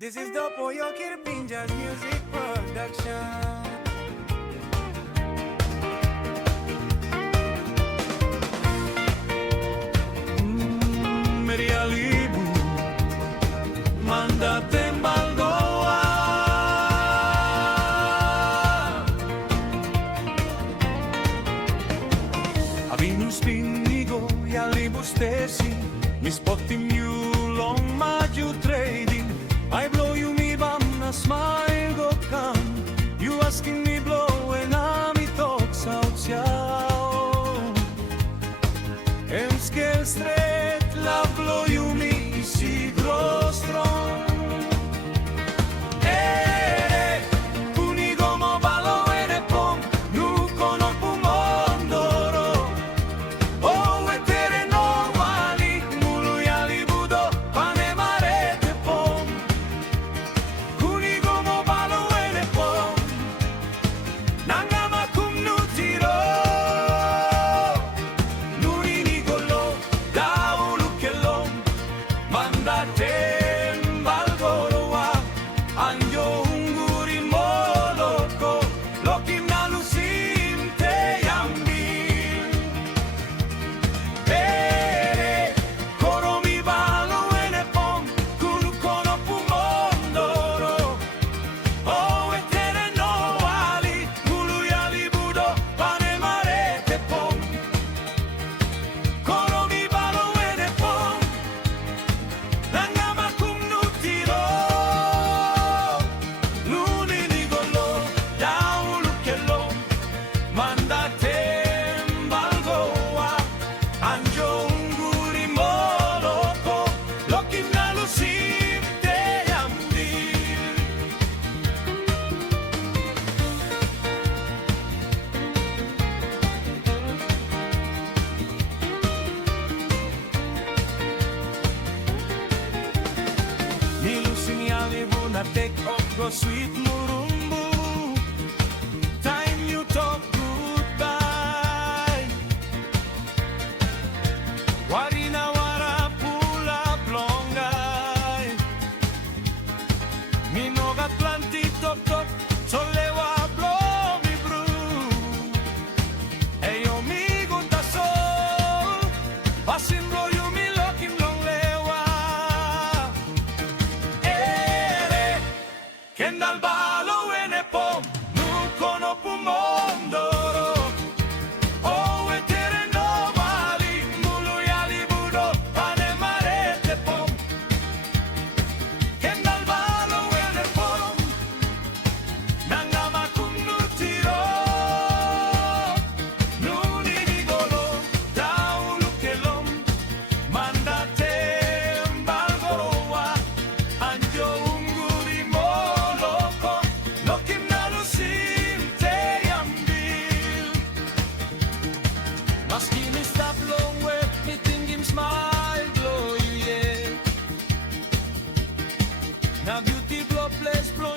This is the Pollo Kirpinjas music production. Maria Libu, mandate en Balgoa. A Venus Pinnigo e a Libu stessi, mi spotti new long maju trading. I blow you me bum, a smile go come. You asking me blow and I'm talks out ciao. Em scale straight, la blow you me, si grow strong. Unigo mo balo ene pom, nu kono pumondoro. Oh, etere no wali, mulu yali budo, pane marete pom. Unigo mo balo ene pom, nangama kum nutiro. Nuri nigolo, daulu kelom, mandate mbalgoroa, anjo unguri moloko, lokim nalusim te yambil. Bere, koro mi balo ene pom, kunu kono pumondoro. Oh, etere no wali, mulu yali budo, pane marete pom. Koro mi balo ene pom, nangama kum nutiro. Luni nigolo, daulu kelom, mandate mbalgoa, anjo unguri moloko, lokim nalusim te yamdil. Nilusing yalibu na take off go sweet murumbu. Time you talk goodbye. Warina wara pula plongai. Minoga planti tok tok solewa blow mi bru. E io mi gunta sol, passin blow you mi lokim long lewa. Ere, kendal balo ene pom, nu kono pumondoro. Oh, etere no wali, mulu yali budo, pane marete pom. Kendal balo ene pom, nangama kum nutiro. Nuni nigolo, daulu kelom, mandate mbalgoroa, anjo unguri moloko, lokim nalusim te yambil. Maskini stop long way, me think him smile glow, yeah. Now beauty blow place blow